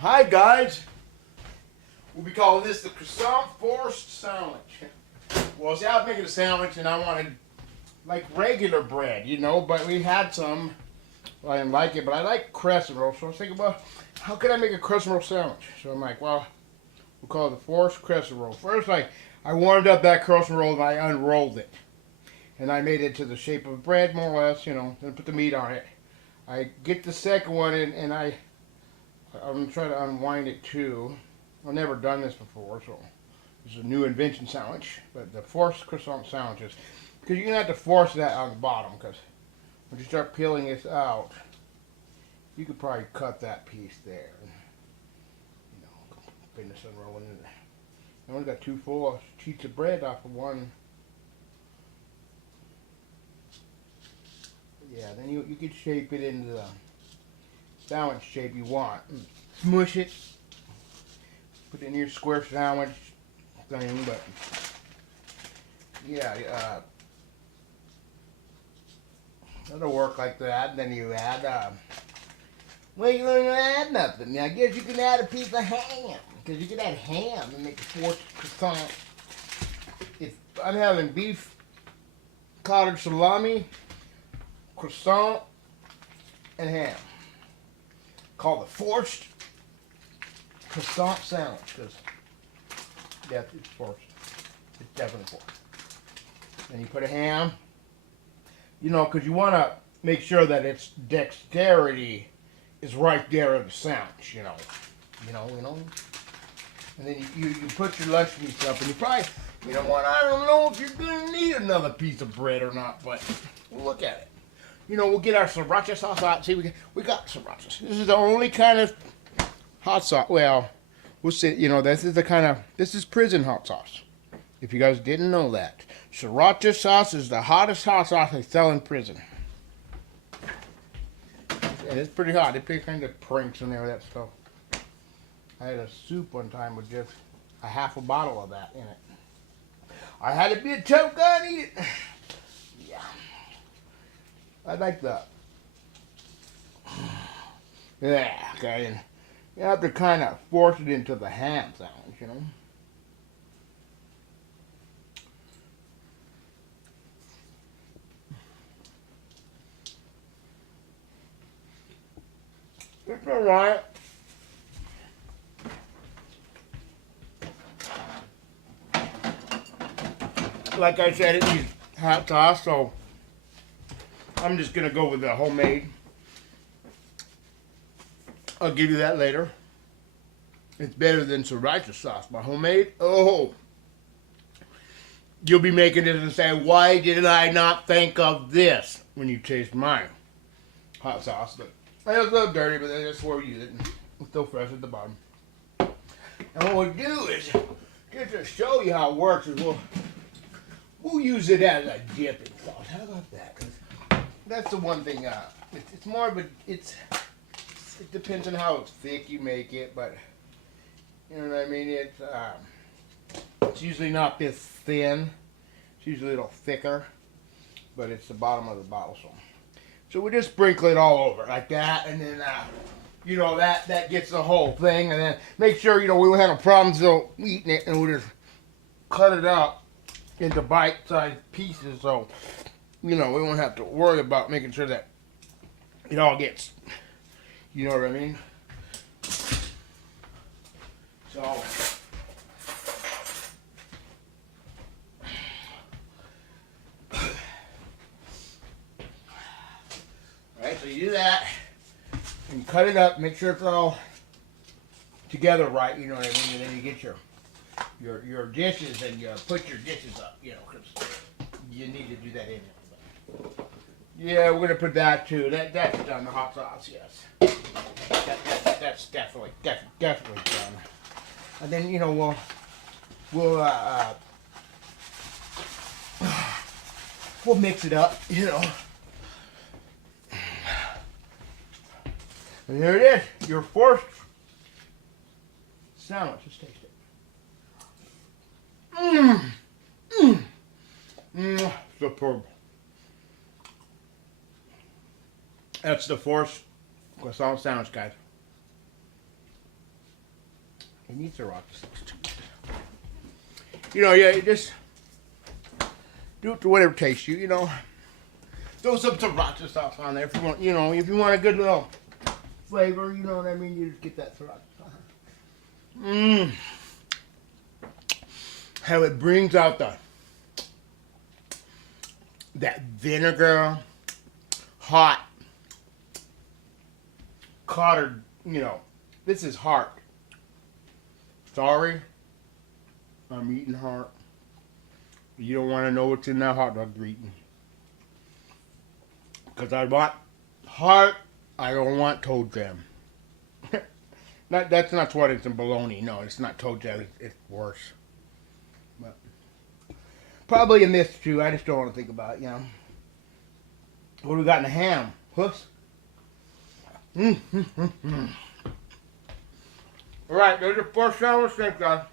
Hi guys, we'll be calling this the croissant forsed sandwich. Well, see, I was making a sandwich and I wanted like regular bread, you know, but we had some. Well, I didn't like it, but I like crescent roll, so I was thinking, well, how can I make a crescent roll sandwich? So I'm like, well, we'll call it the forsed crescent roll. First, I warmed up that crescent roll and I unrolled it. And I made it to the shape of bread, more or less, you know, then put the meat on it. I get the second one in and I'm going to try to unwind it too. I've never done this before, so this is a new invention sandwich. But the forsed croissant sandwiches, because you're going to have to force that on the bottom, because when you start peeling this out, you could probably cut that piece there. You know, finish unrolling it. I only got two full sheets of bread off of one. Yeah, then you could shape it into the sandwich shape you want. Smush it. Put it in your square sandwich thing, but yeah, that'll work like that. Then you add, well, you don't add nothing. I guess you can add a piece of ham, because you can add ham and make a forsed croissant. If I'm having beef cottage salami, croissant, and ham. Called the forsed croissant sandwich, because yeah, it's forsed. It's definitely forsed. Then you put a ham, you know, because you want to make sure that its dexterity is right there in the sandwich, you know. And then you put your lunch meat up, and you probably, you know what, I don't know if you're going to need another piece of bread or not, but look at it. You know, we'll get our sriracha sauce out. See, we got sriracha. This is the only kind of hot sauce. Well, we'll see. You know, this is prison hot sauce. If you guys didn't know that, sriracha sauce is the hottest hot sauce they sell in prison. And it's pretty hot. They play kind of pranks in there with that stuff. I had a soup one time with just a half a bottle of that in it. I had to be a tough guy and eat it. Yeah. I like that. Yeah, okay, and you have to kind of force it into the ham sandwich, you know. It's alright. Like I said, it needs hot sauce, so I'm just going to go with the homemade. I'll give you that later. It's better than sriracha sauce. My homemade, oh. You'll be making this and say, why did I not think of this when you taste mine? Hot sauce. But it's a little dirty, but that's where we use it. It's still fresh at the bottom. And what we'll do is, just to show you how it works, is we'll use it as a dipping sauce. How about that? 'Cause that's the one thing. It's more of a. It depends on how thick you make it, but you know what I mean. It's usually not this thin. It's usually a little thicker, but it's the bottom of the bottle. So we just sprinkle it all over like that, and then you know that gets the whole thing, and then make sure you know we won't have no problems eating it, and we'll just cut it up into bite-sized pieces, so you know we won't have to worry about making sure that it all gets, you know what I mean. So alright, so you do that and you cut it up, make sure it's all together right, you know what I mean, and then you get your dishes and you put your dishes up, you know, because you need to do that in there. Yeah, we're going to put that too. That's done, the hot sauce, yes. That's definitely done. And then, you know, we'll mix it up, you know. And there it is, your forsed sandwich. Just taste it. Superb. That's the forsed croissant sandwich, guys. It needs sriracha sauce too. You know, yeah, you just do it to whatever tastes you. You know, throw some sriracha sauce on there if you want. You know, if you want a good little flavor, you know what I mean. You just get that sriracha sauce. Mmm. How it brings out that vinegar, hot, cottered. You know, this is heart. Sorry, I'm eating heart. You don't want to know what's in that hot dog you're eating. Because I want heart, I don't want toe jam. That's not what it's in bologna. No, it's not toe jam, it's worse. But probably in this too, I just don't want to think about it, you know. What do we got in the ham? Hoofs? Alright, there's your 4 sandwich, thanks guys.